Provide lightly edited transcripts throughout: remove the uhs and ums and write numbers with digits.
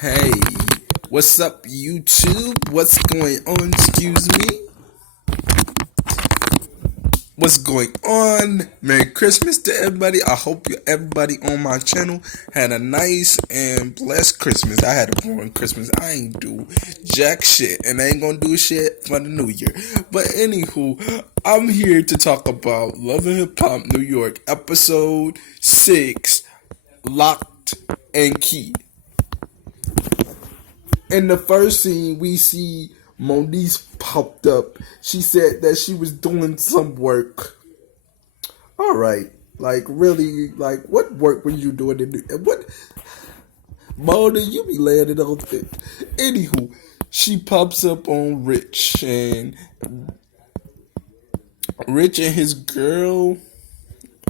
Hey, what's up, YouTube? What's going on? Excuse me. What's going on? Merry Christmas to everybody. I hope everybody on my channel had a nice and blessed Christmas. I had a boring Christmas. I ain't do jack shit, and I ain't gonna do shit for the new year. But anywho, I'm here to talk about Love and Hip Hop New York, episode 6, Locked and Key. In the first scene, we see Moniece popped up. She said that she was doing some work. All right, like really, like what work were you doing? What, Mona? You be laying it on thick. Anywho, she pops up on Rich and his girl.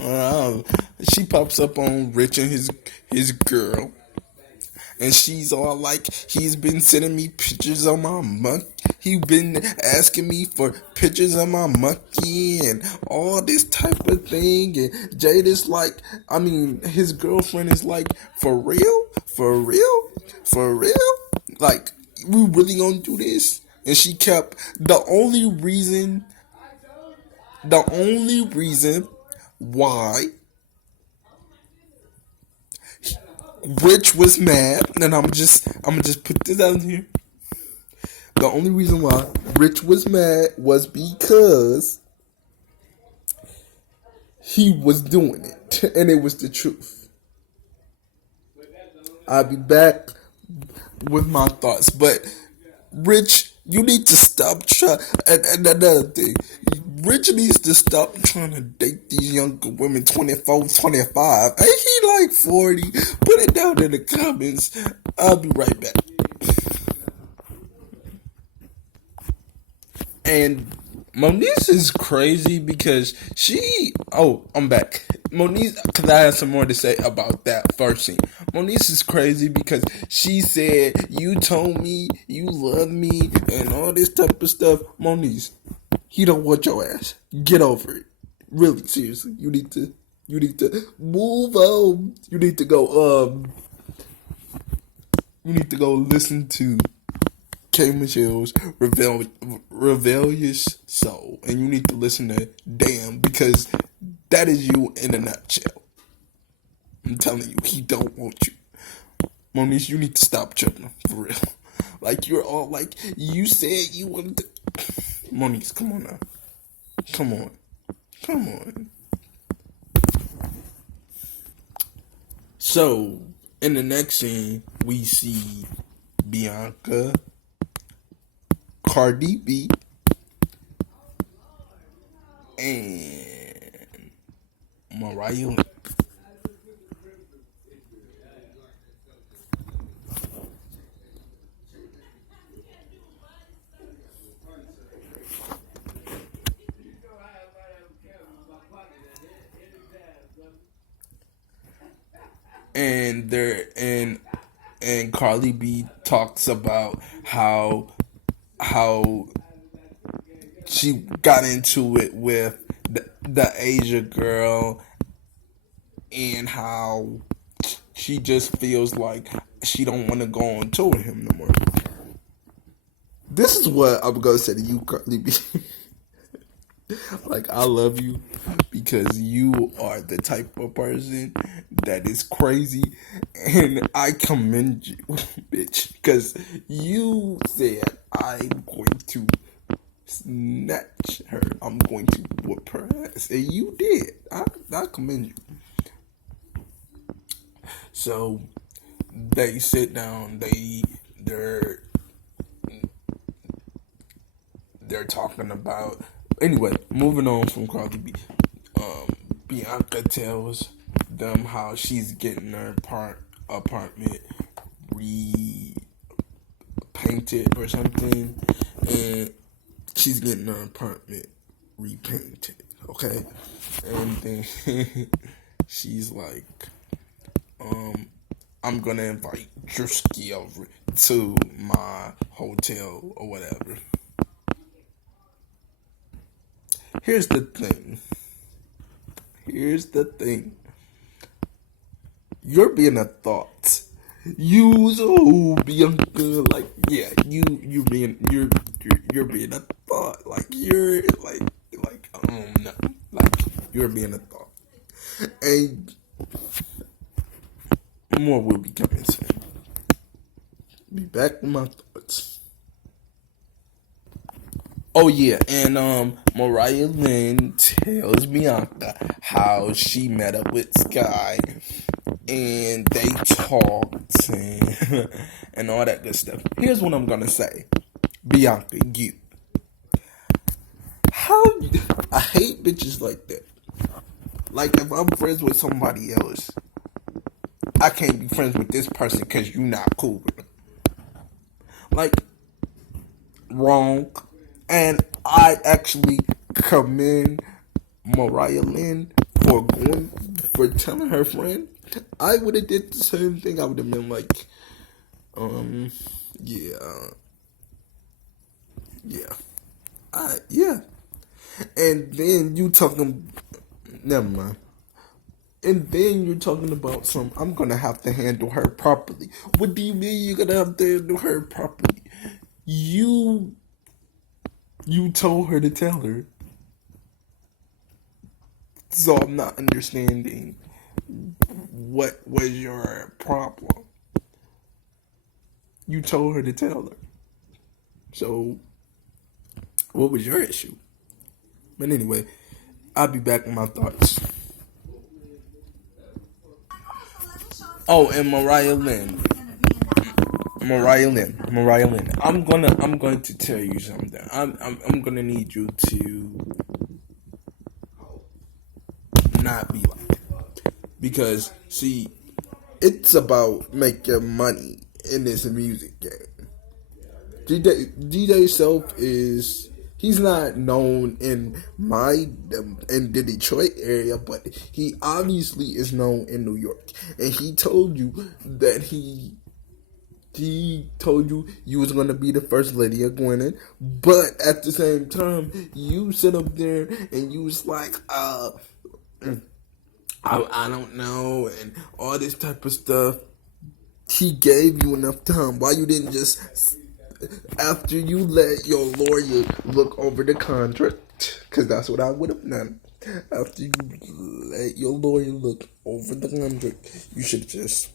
Uh, she pops up on Rich and his girl. And she's all like, he's been sending me pictures of my monkey. He been asking me for pictures of my monkey and all this type of thing. And Jade is like, his girlfriend is like, for real? For real? For real? Like, we really gonna do this? And she kept, the only reason why Rich was mad, and I'm gonna just put this out here. The only reason why Rich was mad was because he was doing it, and it was the truth. I'll be back with my thoughts, but Rich, you need to stop trying. And another thing, Rich needs to stop trying to date these younger women, 24, 25. Ain't he like 40? Put it down in the comments. I'll be right back. And Moniece is crazy because I'm back. Moniece, because I have some more to say about that first scene. Moniece is crazy because she said, you told me you love me and all this type of stuff. Moniece, he don't want your ass. Get over it. Really, seriously. You need to move on. You need to go listen to K. Michelle's Rebellious Soul. And you need to listen to Damn, because that is you in a nutshell. I'm telling you, he don't want you. Moniece, you need to stop tripping, for real. Like, you're all like, you said you wanted to. Moniece, come on now. Come on. Come on. So, in the next scene, we see Bianca, Cardi B, and Mariah. And Cardi B talks about how she got into it with the Asia girl, and how she just feels like she don't want to go on tour with him no more. This is what I'm gonna say to you, Cardi B. Like, I love you because you are the type of person that is crazy, and I commend you, bitch, because you said, I'm going to snatch her, I'm going to whoop her ass, and you did. I commend you. So they sit down, they're talking about. Anyway, moving on from Cardi B, Bianca tells them how she's getting her apartment repainted or something, and she's getting her apartment repainted. Okay, and then she's like, I'm gonna invite Drewski over to my hotel or whatever. Here's the thing. You're being a thought. You so Bianca, like yeah, you're being a thought, like you're no, like you're being a thought, and more will be coming soon. Be back with my thoughts. Oh yeah, and Mariah Lynn tells Bianca how she met up with Sky and they talked and all that good stuff. Here's what I'm gonna say, Bianca, you how I hate bitches like that. Like if I'm friends with somebody else, I can't be friends with this person because you not cool with them. Like wrong, and I actually commend Mariah Lynn for telling her friend. I would have did the same thing. I would have been like, um, yeah, yeah, yeah. And then you talking, never mind. And then you're talking about some. I'm gonna have to handle her properly. What do you mean you're gonna have to handle her properly? You you told her to tell her. So I'm not understanding what was your problem. You told her to tell her. So what was your issue? But anyway, I'll be back with my thoughts. Oh, and Mariah Lynn. I'm going to tell you something. I'm gonna need you to not be like that. Because see, it's about making money in this music game. DJ Self is he's not known in in the Detroit area, but he obviously is known in New York. And he told you that he told you you was gonna be the first lady of Gwinnett, but at the same time you sit up there and you was like, I don't know, and all this type of stuff. He gave you enough time. Why you didn't just after you let your lawyer look over the contract? Because that's what I would have done. After you let your lawyer look over the contract, you should have just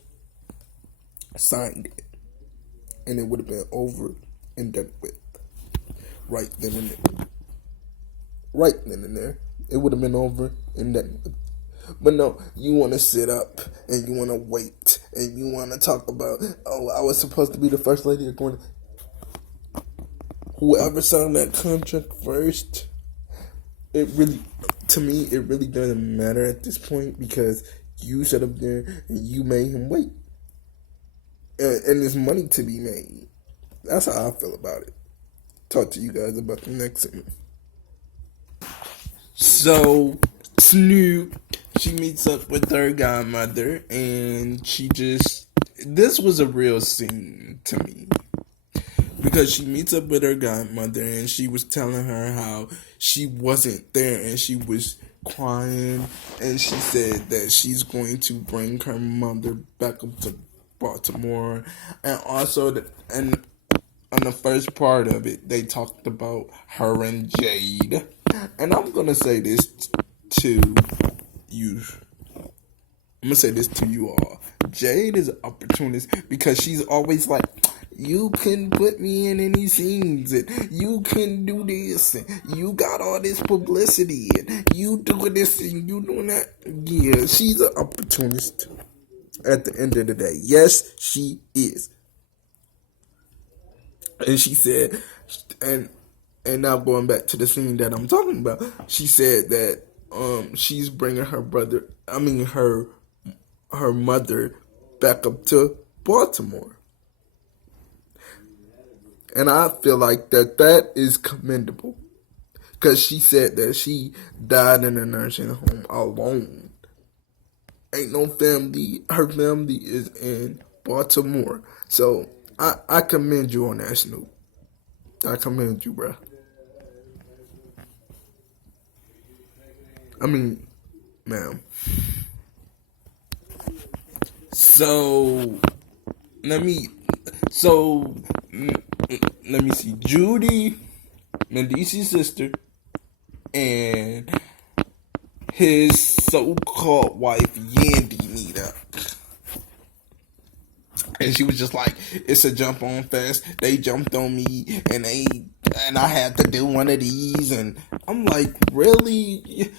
signed it, and it would have been over and done with right then and there. Right then and there, it would have been over and done with. But no, you want to sit up and you want to wait and you want to talk about, oh, I was supposed to be the first lady of Gwinnett. Whoever signed that contract first, it really, to me, it really doesn't matter at this point because you sat up there and you made him wait. And there's money to be made. That's how I feel about it. Talk to you guys about the next segment. So, Snoop, she meets up with her godmother and she just, this was a real scene to me. Because she meets up with her godmother and she was telling her how she wasn't there and she was crying and she said that she's going to bring her mother back up to Baltimore. And also and on the first part of it they talked about her and Jade. And I'm gonna say this to you. I'm gonna say this to you all. Jade is an opportunist because she's always like, you can put me in any scenes and you can do this and you got all this publicity and you doing this and you doing that. Yeah, she's an opportunist at the end of the day. Yes, she is. And she said, and now going back to the scene that I'm talking about, she said that she's bringing her mother back up to Baltimore. And I feel like that is commendable. Because she said that she died in a nursing home alone. Ain't no family. Her family is in Baltimore. So I commend you on that, Snoop. I commend you, bro. I mean, ma'am. So let me so let me see. Judy, Medici's sister, and his so-called wife Yandy meet up. And she was just like, "It's a jump on fest. They jumped on me, and I had to do one of these." And I'm like, "Really?"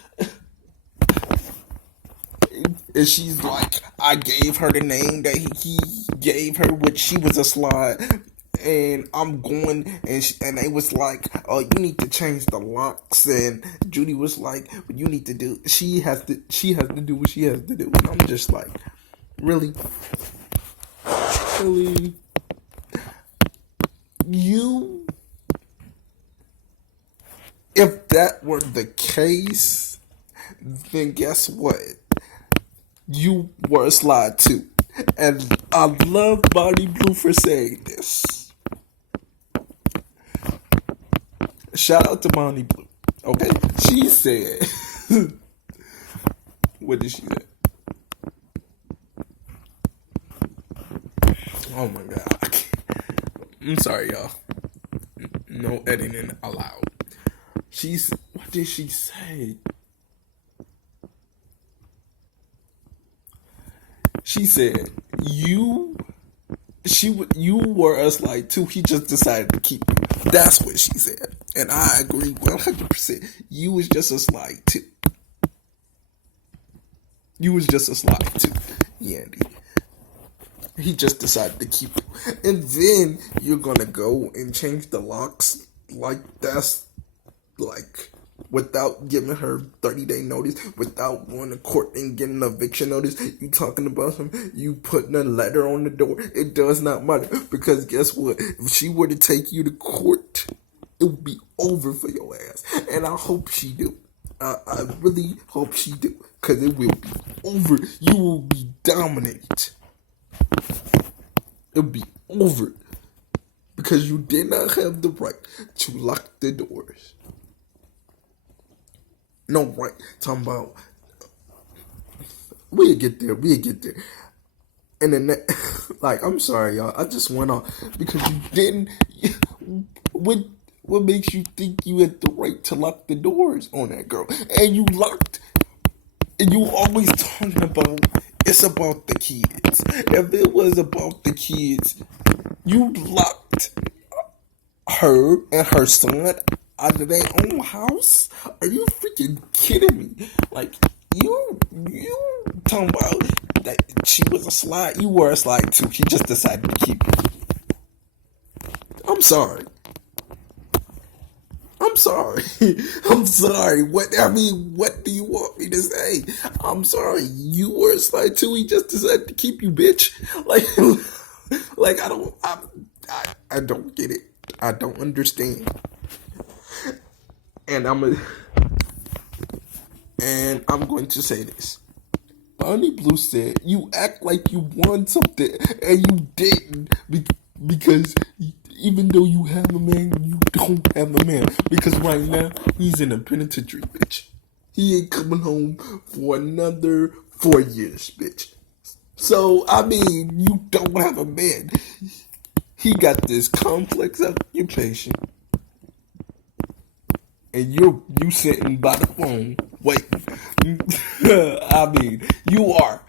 And she's like, "I gave her the name that he gave her, which she was a slut." And I'm going, and they was like, "Oh, you need to change the locks." And Judy was like, "You need to do. She has to do what she has to do." And I'm just like, "Really, really, you?" If that were the case, then guess what? You were a slide too. And I love Bonnie Blue for saying this. Shout out to Bonnie Blue. Okay? She said, what did she say? Oh my God. I'm sorry, y'all. No editing allowed. What did she say? She said, you were us like too. He just decided to keep you. That's what she said. And I agree 100%. You was just a slide too. You was just a slide too, Yandy. He just decided to keep you. And then you're gonna go and change the locks like that's like without giving her 30-day notice, without going to court and getting an eviction notice. You talking about him, you putting a letter on the door. It does not matter, because guess what? If she were to take you to court, it would be over for your ass. And I hope she do. I really hope she do, because it will be over. You will be dominated. It'll be over, because you did not have the right to lock the doors. No, right. Talking about, we'll get there. And then, like, I'm sorry, y'all. I just went off because you didn't. What makes you think you had the right to lock the doors on that girl? And you locked. And you always talking about it's about the kids. If it was about the kids, you locked her and her son out of their own house? Are you freaking kidding me? Like, you talking about that she was a slide? You were a slide too. He just decided to keep you. I'm sorry. I'm sorry. What do you want me to say? I'm sorry. You were a slide too. He just decided to keep you, bitch. Like I don't get it. I don't understand. And I'm going to say this. Bonnie Blue said, "You act like you won something and you didn't, because even though you have a man, you don't have a man, because right now he's in a penitentiary, bitch. He ain't coming home for another 4 years, bitch. So I mean, you don't have a man. He got this complex occupation, and you sitting by the phone waiting. I mean, you are.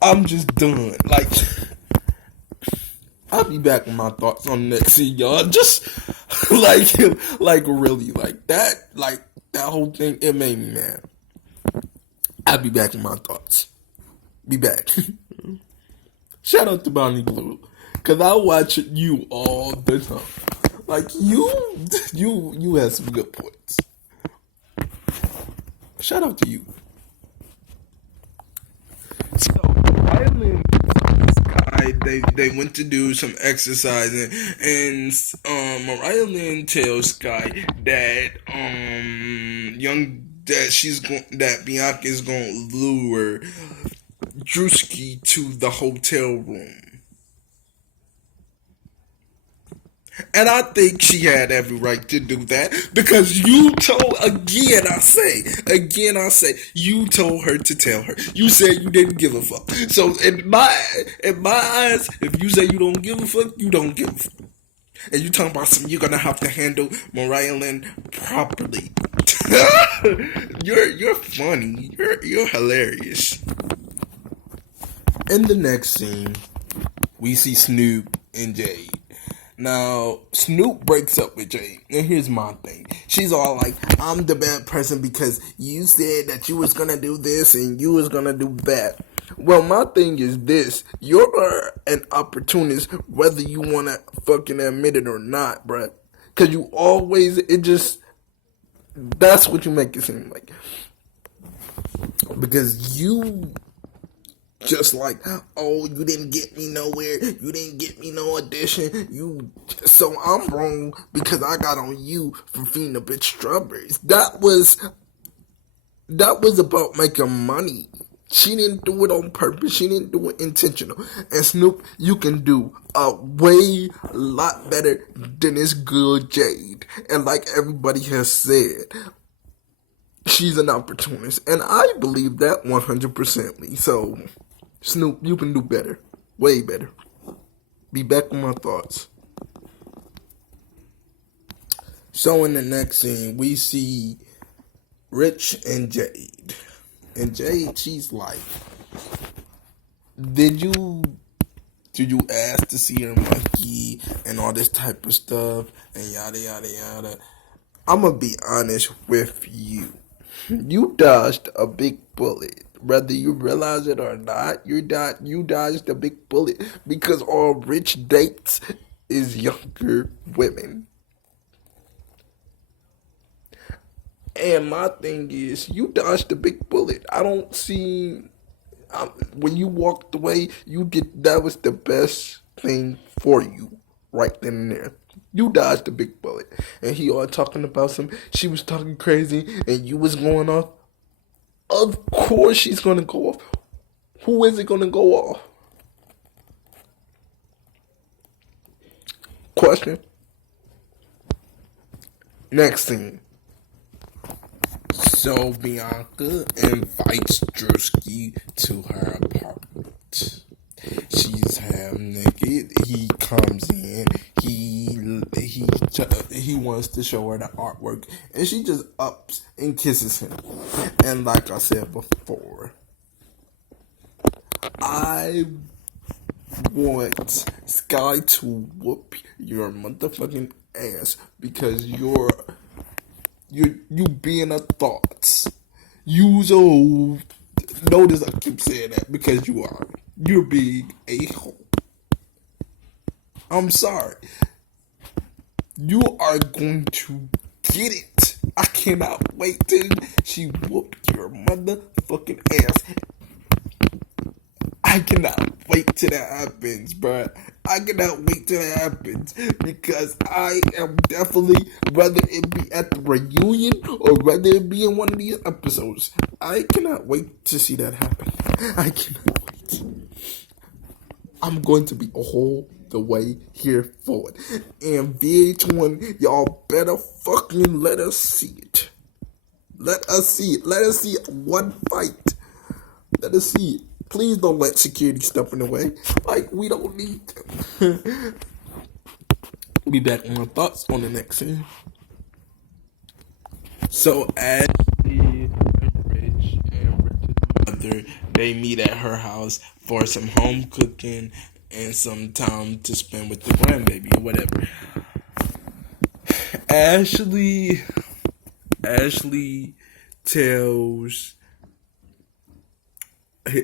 I'm just done. Like, I'll be back with my thoughts on the next scene, y'all. Just like really, like that whole thing. It made me mad. I'll be back with my thoughts. Be back. Shout out to Bonnie Blue, cause I watch you all the time. Like, you have some good points. Shout out to you. So, Rylan and Sky, they went to do some exercising, and Mariah Lynn tells Sky that that Bianca is gonna lure Drewski to the hotel room. And I think she had every right to do that because you told, again I say, you told her to tell her. You said you didn't give a fuck. So in my eyes, if you say you don't give a fuck, you don't give a fuck. And you talking about something you're gonna have to handle Mariah Lynn properly. You're funny. You're hilarious. In the next scene, we see Snoop and Jade. Now, Snoop breaks up with Jade, and here's my thing. She's all like, I'm the bad person because you said that you was gonna do this and you was gonna do that. Well, my thing is this. You're an opportunist whether you wanna fucking admit it or not, bruh. Cause you always, that's what you make it seem like. Because you just like, oh, you didn't get me nowhere, you didn't get me no audition, so I'm wrong because I got on you for feeding a bitch strawberries. That was about making money. She didn't do it on purpose. She didn't do it intentional. And Snoop, you can do a way lot better than this girl Jade. And like everybody has said, she's an opportunist. And I believe that 100%. So, Snoop, you can do better. Way better. Be back with my thoughts. So in the next scene, we see Rich and Jade. And Jade, she's like, did you ask to see her monkey and all this type of stuff and yada yada yada? I'm gonna be honest with you. You dodged a big bullet. Whether you realize it or not, you dodged a big bullet because all Rich dates is younger women. And my thing is, you dodged a big bullet. I don't see. When you walked away, you did. That was the best thing for you, right then and there. You dodged a big bullet, and he all talking about some. She was talking crazy, and you was going off. Of course, she's gonna go off. Who is it gonna go off? Question. Next thing. So Bianca invites Drewski to her apartment. She's half naked. He comes in. He wants to show her the artwork, and she just ups and kisses him. And like I said before, I want Sky to whoop your motherfucking ass because you being a thoughts. You so notice I keep saying that because you're being a hoe. I'm sorry. You are going to get it. I cannot wait till she whooped your motherfucking ass. I cannot wait till that happens, bruh. I cannot wait till that happens because I am definitely, whether it be at the reunion or whether it be in one of these episodes, I cannot wait to see that happen. I cannot wait. I'm going to be all the way here for it. And VH1, y'all better fucking let us see it. Let us see it. Let us see it. One fight. Let us see it. Please don't let security step in the way. Like, we don't need them. Be back on my thoughts on the next scene. So, Ashley and Rich's mother, they meet at her house for some home cooking and some time to spend with the grandbaby or whatever. Ashley tells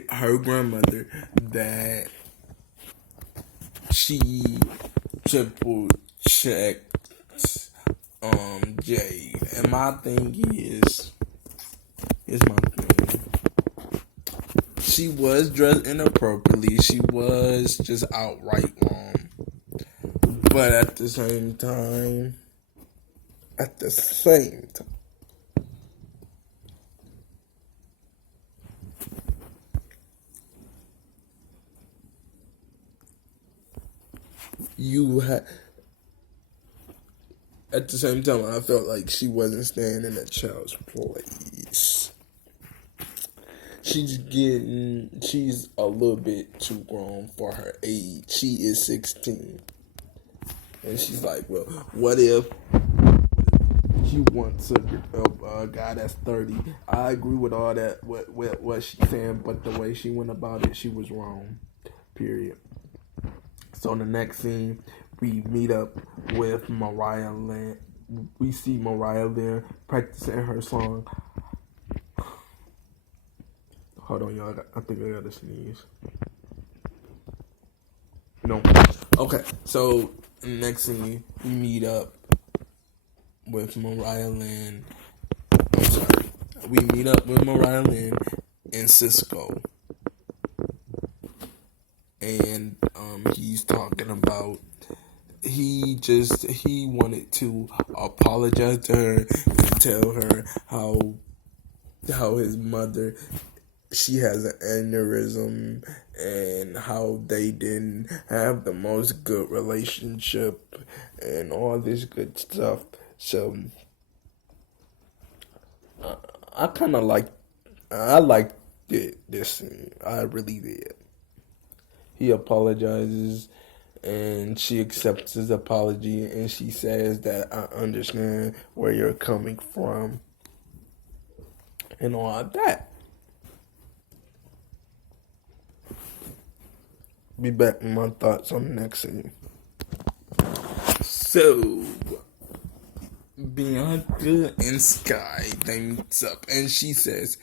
her grandmother that she triple checked Jade. And my thing is my thing. She was dressed inappropriately. She was just outright wrong. But at the same time, you have at the same time, I felt like she wasn't staying in a child's place. She's a little bit too grown for her age. She is 16. And she's like, well, what if she wants a guy that's 30? I agree with all that, what she's saying, but the way she went about it, she was wrong. Period. So in the next scene, we meet up with Mariah Lynn. We see Mariah Lynn practicing her song. Hold on, y'all. I think I gotta sneeze. No. Okay, so next thing we meet up with Mariah Lynn. I'm sorry. We meet up with Mariah Lynn and Cisco. And he's talking about he wanted to apologize to her and tell her how his mother, she has an aneurysm, and how they didn't have the most good relationship and all this good stuff. So I kind of liked this scene. I really did. He apologizes and she accepts his apology and she says that I understand where you're coming from and all of that. Be back with my thoughts on the next scene. So Bianca and Sky, they meet up and she says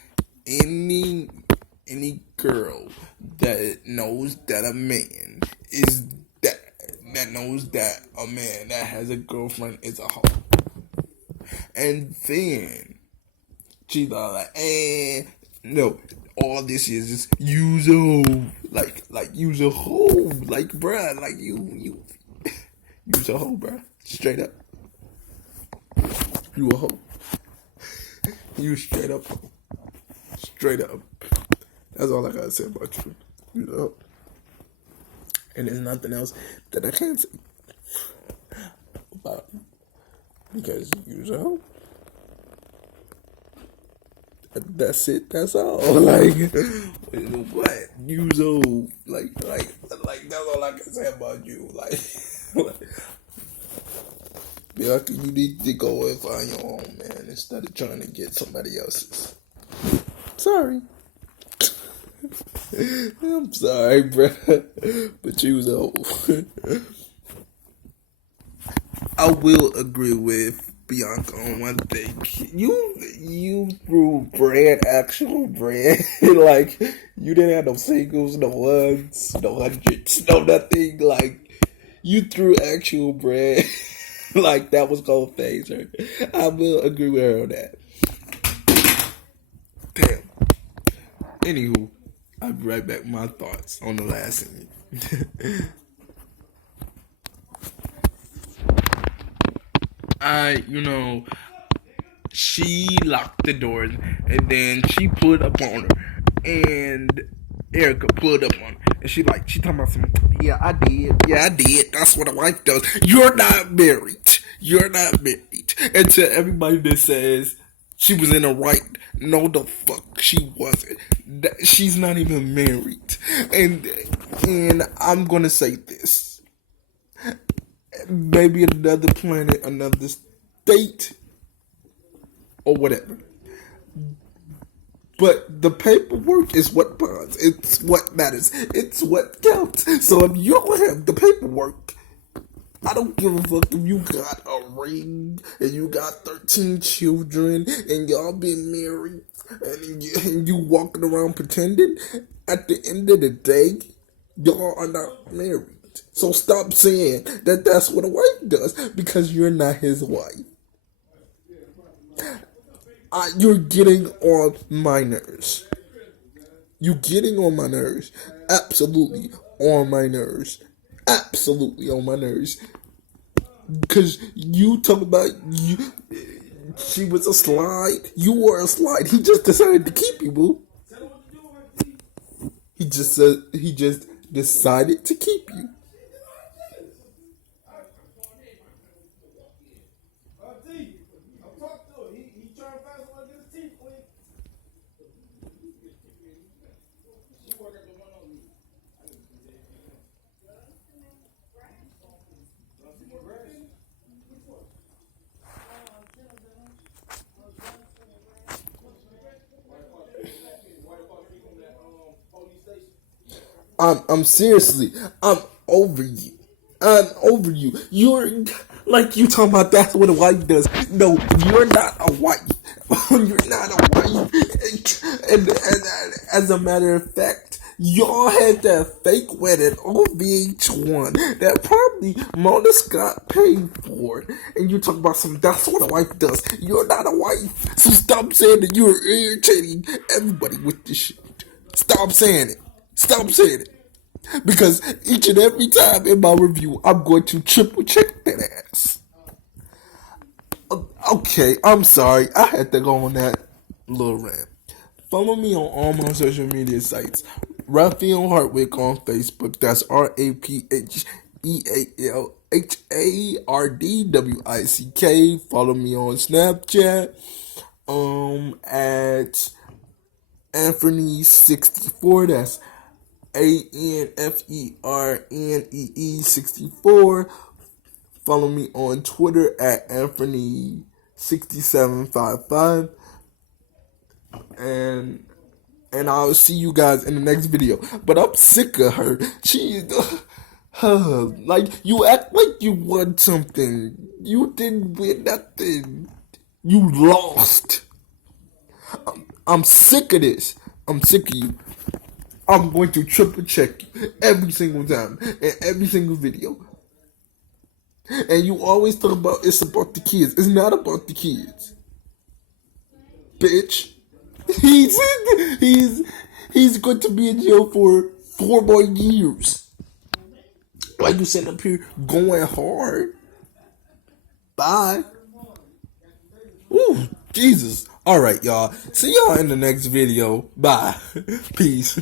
any girl that knows that a man is that knows that a man that has a girlfriend is a hoe. And then she's like, no, all this is use a hoe. Like use a hoe. Like, bruh, like you use a hoe, bruh. Straight up. You a hoe. You straight up hoe. Straight up. That's all I gotta say about you. You a hoe. And there's nothing else that I can say about you. Because you're a hoe. That's it. That's all. Like, what? You so like that's all I can say about you. Like Bianca, you need to go and find your own man instead of trying to get somebody else's. Sorry. I'm sorry, bruh. But you was old. I will agree with Bianca on one thing. You threw actual bread. Like, you didn't have no singles, no ones, no hundreds, no nothing. Like, you threw actual bread. Like, that was gonna phase her. I will agree with her on that. Damn. Anywho, I'll be right back with my thoughts on the last scene. She locked the doors and then she pulled up on her. And Erica pulled up on her. And she talking about some, yeah, I did. That's what a wife does. You're not married. And to everybody that says she was in the right, no the fuck she wasn't. She's not even married. And I'm gonna say this. Maybe another planet, another state, or whatever. But the paperwork is what bonds. It's what matters. It's what counts. So if you don't have the paperwork, I don't give a fuck if you got a ring and you got 13 children and y'all been married and you walking around pretending. At the end of the day, y'all are not married. So stop saying that that's what a wife does, because you're not his wife. You're getting on my nerves. You're getting on my nerves. Absolutely on my nerves. Absolutely on my nerves. Because you talk about you. She was a slide. You were a slide. He just decided to keep you, boo. He just decided to keep you. I'm seriously, I'm over you. I'm over you. You're like you talking about that's what a wife does. No, you're not a wife. You're not a wife. And as a matter of fact, y'all had that fake wedding on VH1 that probably Mona Scott paid for. And you talk about some that's what a wife does. You're not a wife. So stop saying that you're irritating everybody with this shit. Stop saying it. Stop saying it. Because each and every time in my review, I'm going to triple check that ass. Okay, I'm sorry. I had to go on that little rant. Follow me on all my social media sites. Raphael Hartwick on Facebook. That's RaphaelHardwick. Follow me on Snapchat. At Anthony64. That's ANFERNEE64. Follow me on Twitter at Anthony6755. And I'll see you guys in the next video. But I'm sick of her. She like you act like you won something. You didn't win nothing. You lost. I'm sick of this. I'm sick of you. I'm going to triple check you every single time in every single video. And you always talk about it's about the kids. It's not about the kids, bitch. He's going to be in jail for 4 more years. Why you sitting up here going hard? Bye. Ooh, Jesus. All right, y'all. See y'all in the next video. Bye. Peace.